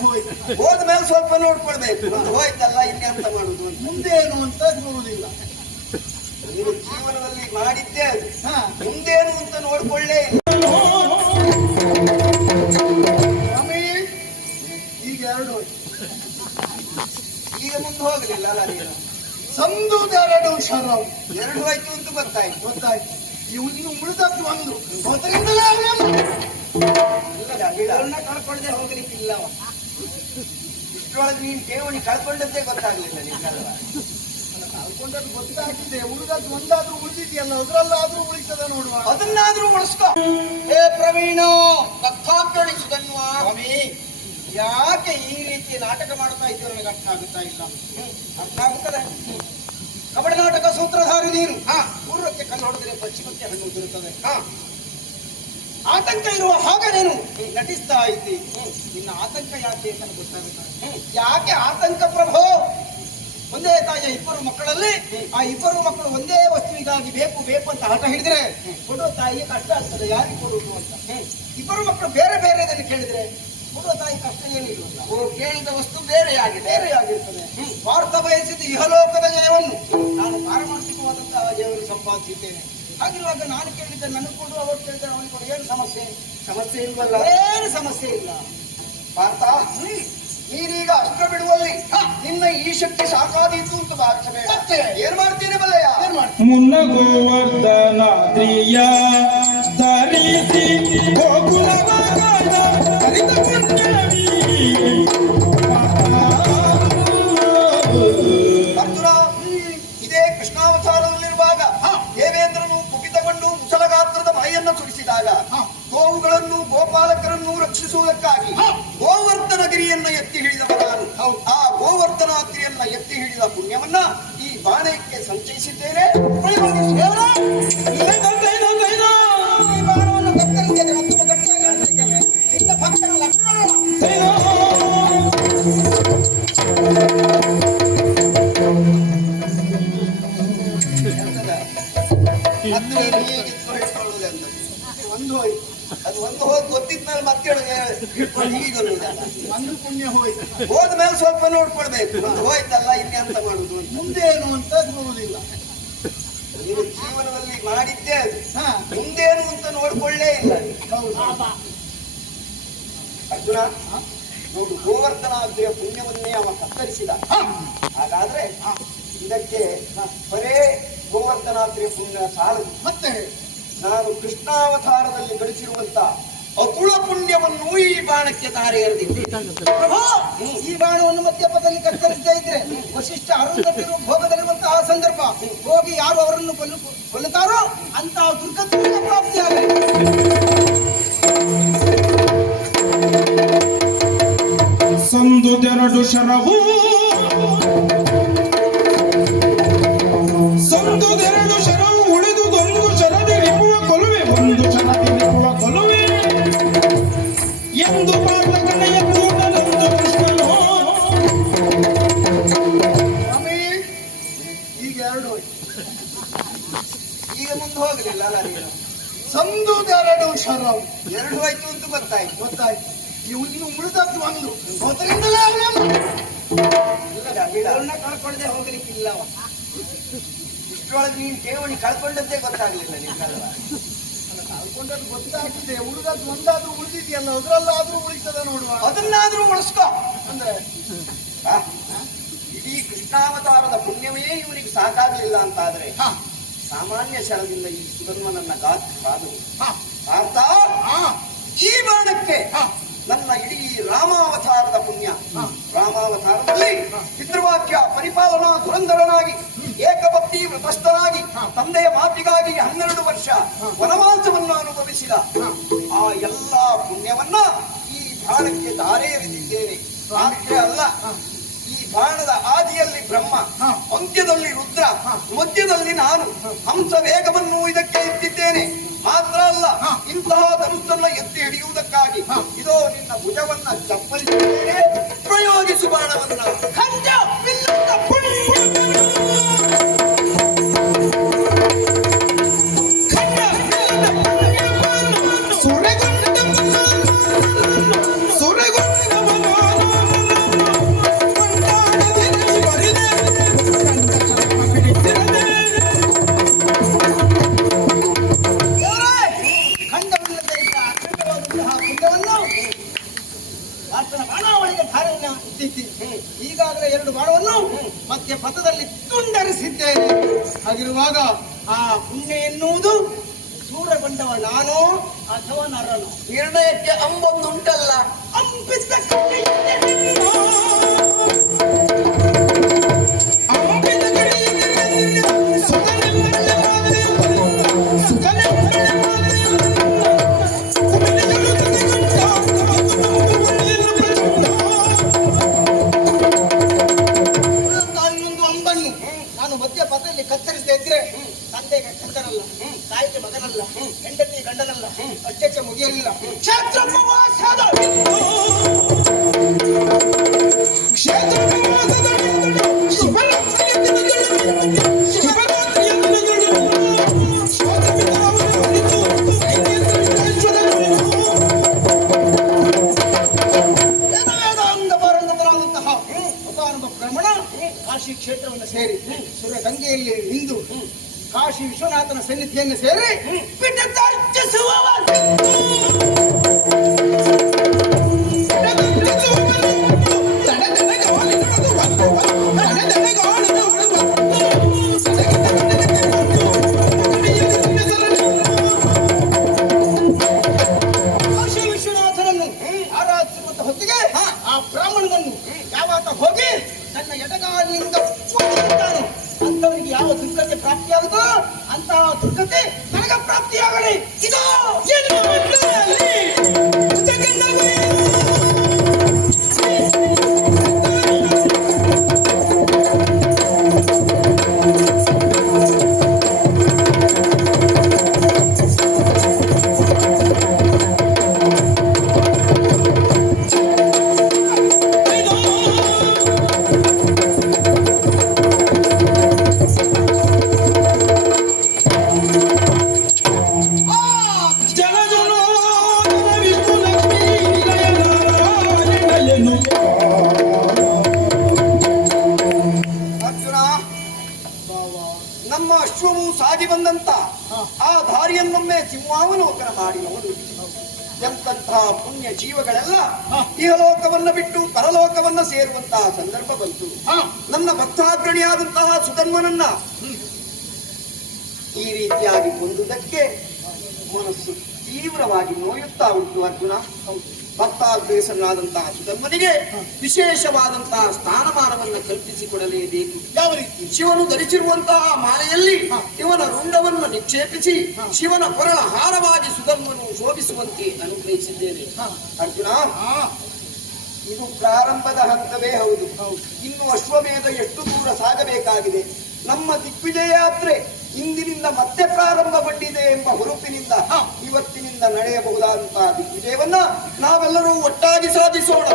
ಹೋಯ್ತು. ಹೋದ್ಮೇಲೆ ಸ್ವಲ್ಪ ನೋಡ್ಕೊಳ್ಬೇಕು. ಒಂದು ಹೋಯ್ತಲ್ಲ ಅಂತ ಮಾಡುದು ಮುಂದೆ ಏನು ಅಂತ ನೋಡುದಿಲ್ಲ ನೀವು ಜೀವನದಲ್ಲಿ ಮಾಡಿದ್ದೆ ಮುಂದೇನು ಅಂತ ನೋಡ್ಕೊಳ್ಳೇ ಇಲ್ಲ. ಈಗ ಎರಡು ಈಗ ಮುಂದೆ ಹೋಗಲಿಲ್ಲ ಅಲ್ಲ ಸಂದು ಎರಡು ಶರ. ಎರಡು ಆಯ್ತು ಅಂತ ಗೊತ್ತಾಯ್ತು. ಗೊತ್ತಾಯ್ತು. ಇವು ಇನ್ನು ಉಳಿದದ್ದು ಒಂದು. ಅದರಿಂದಲೇ ಇದನ್ನ ಕಳ್ಕೊಳ್ಳದೆ ಹೋಗ್ಲಿಕ್ಕಿಲ್ಲವ ಇಷ್ಟರೊಳಗೆ ನೀನ್ ಠೇವಣಿ ಕಳ್ಕೊಂಡದ್ದೇ ಗೊತ್ತಾಗ್ಲಿಲ್ಲ ನಿನ್ಗಲ್ವಾ ಕಳ್ಕೊಂಡದ್ದು ಗೊತ್ತಾಗಿದೆ ಉಳಿದದ್ದು ಒಂದಾದ್ರೂ ಉಳಿದಿದೆಯಲ್ಲ ಅದ್ರಲ್ಲಾದ್ರೂ ಉಳಿತದ ನೋಡುವ. ಅದನ್ನಾದ್ರೂ ಉಳಿಸ್ಕೊ. ಹೇ ಪ್ರವೀಣ ಸ್ವಾಮಿ ಯಾಕೆ ಈ ರೀತಿ ನಾಟಕ ಮಾಡ್ತಾ ಇದ್ದೀರೋ ನನಗೆ ಅರ್ಥ ಆಗುತ್ತಾ ಇಲ್ಲ. ಅರ್ಥ ಆಗುತ್ತದೆ ಕಬಡ್ಡಿ ನಾಟಕ ಸೂತ್ರಧಾರಿ ನೀನು. ಹಾ ಪೂರ್ವಕ್ಕೆ ಕಲ್ಲು ಹೊಡೆದರೆ ಪಶ್ಚಿಮಕ್ಕೆ ಹಣ್ಣು ಉದುರುತ್ತದೆ. ಹಾ ಆತಂಕ ಇರುವ ಹಾಗ ನೀನು ನಟಿಸ್ತಾ ಇದ್ದಿ. ನಿನ್ನ ಆತಂಕ ಯಾಕೆ ಅಂತ ಗೊತ್ತಾಗುತ್ತೆ? ಯಾಕೆ ಆತಂಕ ಪ್ರಭೋ? ಒಂದೇ ತಾಯಿಯ ಇಬ್ಬರು ಮಕ್ಕಳಲ್ಲಿ ಆ ಇಬ್ಬರು ಮಕ್ಕಳು ಒಂದೇ ವಸ್ತುವಿಗಾಗಿ ಬೇಕು ಬೇಕು ಅಂತ ಹಠ ಹಿಡಿದ್ರೆ ಕೊಡೋ ತಾಯಿಗೆ ಕಷ್ಟ ಆಗ್ತದೆ ಯಾರಿಗೆ ಕೊಡುವುದು ಅಂತ? ಇಬ್ಬರು ಮಕ್ಕಳು ಬೇರೆ ಬೇರೆದನ್ನು ಕೇಳಿದ್ರೆ ಕೊಡೋ ತಾಯಿ ಕಷ್ಟ ಏನಿಲ್ಲ ಓ ಕೇಳಿದ ವಸ್ತು ಬೇರೆ ಆಗಿ ಬೇರೆ ಆಗಿರ್ತದೆ. ಸ್ವಾರ್ಥ ಬಯಸಿದ ಇಹಲೋಕದ ಜಯವನ್ನು. ನಾನು ಪಾರಮಾರ್ಥಿಕವಾದಂತಹ ಜಯವನ್ನು ಸಂಪಾದಿಸಿದ್ದೇನೆ. ಹಾಗಿರುವಾಗ ನಾನು ಕೇಳಿದ್ದೆ ನನಗೆ ಕೊಡು ಅವರು ಕೇಳಿದ್ರೆ ಅವನಿಗೆ ಕೊಡು ಏನು ಸಮಸ್ಯೆ? ಸಮಸ್ಯೆ ಇಲ್ವಲ್ಲ? ಏನು ಸಮಸ್ಯೆ ಇಲ್ಲ. ಭಾರತ ನೀರೀಗ ಅಸ್ತ್ರ ಬಿಡುವಲ್ಲಿ ನಿನ್ನ ಈ ಶಕ್ತಿ ಸಾಕಾದೀತು ಅಂತ ಭಾವಿಸಬೇಕು ಮತ್ತೆ? ಏನ್ ಮಾಡ್ತೀನಿ ಬಲ್ಲಯ್ಯ ಏನ್ ಮಾಡ್ತೀನಿ ಮುನ್ನ ಗೋವರ್ಧನಾದ್ರಿಯ ಧರಿಸಿ ಗೋಕುಲವಾಗದ ರಕ್ಷಿಸುವುದಕ್ಕಾಗಿ ಗೋವರ್ಧನಗಿರಿಯನ್ನ ಎತ್ತಿ ಹಿಡಿದ ನಾನು ಆ ಗೋವರ್ಧನಾಗಿರಿಯನ್ನ ಎತ್ತಿ ಹಿಡಿದ ಪುಣ್ಯವನ್ನ ಈ ಬಾಣಕ್ಕೆ ಸಂಚಯಿಸಿದ್ದೇನೆ. ಮಂದು ಪುಣ್ಯ ಹೋಯ್ತು. ಹೋದ್ಮೇಲೆ ಸ್ವಲ್ಪ ನೋಡ್ಕೊಳ್ಬೇಕು. ಹೋಯ್ತಲ್ಲ ಇಲ್ಲಿ ಅಂತ ಮಾಡುದು ಮುಂದೆ ಏನು ಅಂತ ಬರುವುದಿಲ್ಲ ನೀವು ಜೀವನದಲ್ಲಿ ಮಾಡಿದ್ದೇ ಮುಂದೇನು ಅಂತ ನೋಡ್ಕೊಳ್ಳೇ ಇಲ್ಲ. ಹೌದು. ಅರ್ಜುನ ನೋಡು ಗೋವರ್ಧನಾದ್ರಿಯ ಪುಣ್ಯವನ್ನೇ ಅವ ಕತ್ತರಿಸಿದ. ಹಾಗಾದ್ರೆ ಇದಕ್ಕೆ ಬರೇ ಗೋವರ್ಧನಾದ್ರಿಯ ಪುಣ್ಯ ಸಾಲದು. ಮತ್ತೆ? ನಾನು ಕೃಷ್ಣಾವತಾರದಲ್ಲಿ ಗಳಿಸಿರುವಂತ ಅತುಳ ಪುಣ್ಯವನ್ನು ಈ ಬಾಣಕ್ಕೆ ತಾರೆ ಎರೆದಿದ್ದೆ ಪ್ರಭು, ಈ ಬಾಣವನ್ನು ಮಧ್ಯಪದಲ್ಲಿ ಕತ್ತರಿಸ್ತಾ ಇದ್ರೆ ವಶಿಷ್ಠ ಅರುಂಧತಿರು ಭೋಗದಲ್ಲಿರುವಂತಹ ಸಂದರ್ಭ. ಹೋಗಿ ಯಾರು ಅವರನ್ನು ಕೊಲ್ಲು ಕೊಲ್ಲುತ್ತಾರೋ ಅಂತಹ ದುರ್ಗತಿಗೆ ಪ್ರಾಪ್ತಿಯಾಗಲಿ ಸಂದುದೆರಡು ಶರವು ಈಗ ಮುಂದೆ ಹೋಗಲಿಲ್ಲ ಅಲ್ಲ ನೀನು ಸಂದುದೆರಡು ಶರಂ. ಎರಡು ಆಯ್ತು ಅಂತ ಗೊತ್ತಾಯ್ತು. ಗೊತ್ತಾಯ್ತು. ಇವು ಇನ್ನು ಉಳಿದದ್ದು ಒಂದು. ಅದರಿಂದಲೇ ಇದನ್ನ ಕಳ್ಕೊಳ್ಳದೆ ಹೋಗ್ಲಿಕ್ಕಿಲ್ಲವ ಇಷ್ಟರೊಳಗೆ ನೀನ್ ಠೇವಣಿ ಕಳ್ಕೊಂಡದ್ದೇ ಗೊತ್ತಾಗ್ಲಿಲ್ಲ ನಿನ್ಗಲ್ವಾ ಕಳ್ಕೊಂಡದ್ದು ಗೊತ್ತಾಗ್ತದೆ ಉಳಿದದ್ದು ಒಂದಾದ್ರೂ ಉಳಿದಿದೆಯಲ್ಲ, ಅದ್ರಲ್ಲಾದ್ರೂ ಉಳಿತದೆ ನೋಡುವ. ಅದನ್ನಾದ್ರೂ ಉಳಿಸ್ಕೊ. ಅಂದ್ರೆ ಇಡೀ ಕೃಷ್ಣಾವತಾರದ ಪುಣ್ಯವೇ ಇವರಿಗೆ ಸಾಕಾಗ್ಲಿಲ್ಲ ಅಂತಾದ್ರೆ ಸಾಮಾನ್ಯ ಶರದಿಂದ ಈ ಸುಧನ್ವನನ್ನ ಗಾತ್ರ ಕಾದು. ಈ ಬಾಣಕ್ಕೆ. ನನ್ನ ಇಡೀ ರಾಮಾವತಾರದ ಪುಣ್ಯ. ರಾಮಾವತಾರದಲ್ಲಿ ಪಿತೃವಾಕ್ಯ ಪರಿಪಾಲನಾ ಧುರಂಧರನಾಗಿ ಏಕಭಕ್ತಿ ವ್ರತಸ್ಥನಾಗಿ ತಂದೆಯ ಮಾತಿಗಾಗಿ ಹನ್ನೆರಡು ವರ್ಷ ವನವಾಸವನ್ನು ಅನುಭವಿಸಿದ ಆ ಎಲ್ಲಾ ಪುಣ್ಯವನ್ನ ಈ ಬಾಣಕ್ಕೆ ಧಾರೆ ಎರೆದಿದ್ದೇನೆ. ಅಲ್ಲ ಬಾಣದ ಆದಿಯಲ್ಲಿ ಬ್ರಹ್ಮ ಅಂತ್ಯದಲ್ಲಿ ರುದ್ರ ಮಧ್ಯದಲ್ಲಿ ನಾನು ಹಂಸ ವೇಗವನ್ನು ಇದಕ್ಕೆ ಎತ್ತಿದ್ದೇನೆ. ಮಾತ್ರ ಅಲ್ಲ ಇಂತಹ ಧನುಸ್ಸನ್ನ ಎತ್ತಿ ಹಿಡಿಯುವುದಕ್ಕಾಗಿ ಇದೋ ನಿನ್ನ ಭುಜವನ್ನ ಚಪ್ಪಲಿಸಿದ್ದೇನೆ. ಮತ್ತೆ ಪಥದಲ್ಲಿ ತುಂಡರಿಸಿದ್ದೇನೆ ಹಾಗಿರುವಾಗ ಆ ಪುಣ್ಯ ಎನ್ನುವುದು ದೂರಗೊಂಡವ ನಾನೋ ಅಥವಾ ನರನು? ನಿರ್ಣಯಕ್ಕೆ ಅಂಬೊಂದುಂಟಲ್ಲ. ಅಂಬಿತ ಇದ್ರೆ ತಂದೆಗೆ ಕಂದನಲ್ಲ ತಾಯಿಗೆ ಮಗನಲ್ಲ ಹೆಂಡತಿ ಗಂಡನಲ್ಲ ಅಧ್ಯಕ್ಷ ಮುಗಿಯಲಿಲ್ಲ. ಕ್ಷೇತ್ರ ಸನ್ನಿಧಿಯನ್ನು ಸೇರಿ ದಾರಿಯನ್ನೊಮ್ಮೆ ಸಿಂಹಾವಲೋಕನ ಮಾಡಿ ನೋಡು ಎಂತಹ ಪುಣ್ಯ ಜೀವಗಳೆಲ್ಲ ಇಹಲೋಕವನ್ನ ಬಿಟ್ಟು ಪರಲೋಕವನ್ನ ಸೇರುವಂತಹ ಸಂದರ್ಭ ಬಂತು. ನನ್ನ ಭಕ್ತಾಗ್ರಣಿಯಾದಂತಹ ಸುಧನ್ವನನ್ನ ಈ ರೀತಿಯಾಗಿ ಹೊಂದುವುದಕ್ಕೆ ಮನಸ್ಸು ತೀವ್ರವಾಗಿ ನೋಯುತ್ತಾ ಉಂಟು ಅರ್ಜುನ. ಭಕ್ತಾಗ್ರೇಸನಾದಂತಹ ಸುಧರ್ಮನಿಗೆ ವಿಶೇಷವಾದಂತಹ ಸ್ಥಾನಮಾನವನ್ನು ಕಲ್ಪಿಸಿಕೊಡಲೇಬೇಕು ಯಾವ ರೀತಿ? ಶಿವನು ಧರಿಸಿರುವಂತಹ ಮಾಲೆಯಲ್ಲಿ ಇವನ ರುಂಡವನ್ನು ನಿಕ್ಷೇಪಿಸಿ ಶಿವನ ಕೊರಳ ಹಾರವಾಗಿ ಸುಧರ್ಮನು ಶೋಭಿಸುವಂತೆ ಅನುಗ್ರಹಿಸಿದ್ದೇನೆ. ಅರ್ಜುನ ಇದು ಪ್ರಾರಂಭದ ಹಂತವೇ ಹೌದು. ಇನ್ನು ಅಶ್ವಮೇಧ ಎಷ್ಟು ದೂರ ಸಾಗಬೇಕಾಗಿದೆ? ನಮ್ಮ ದಿಗ್ವಿಜಯ ಯಾತ್ರೆ ಇಂದಿನಿಂದ ಮತ್ತೆ ಪ್ರಾರಂಭಗೊಂಡಿದೆ ಎಂಬ ಹುರುಪಿನಿಂದ ಇವತ್ತಿನಿಂದ ನಡೆಯಬಹುದಾದಂತಹ ದಿಗ್ವಿಜಯವನ್ನ ನಾವೆಲ್ಲರೂ ಒಟ್ಟಾಗಿ ಸಾಧಿಸೋಣ.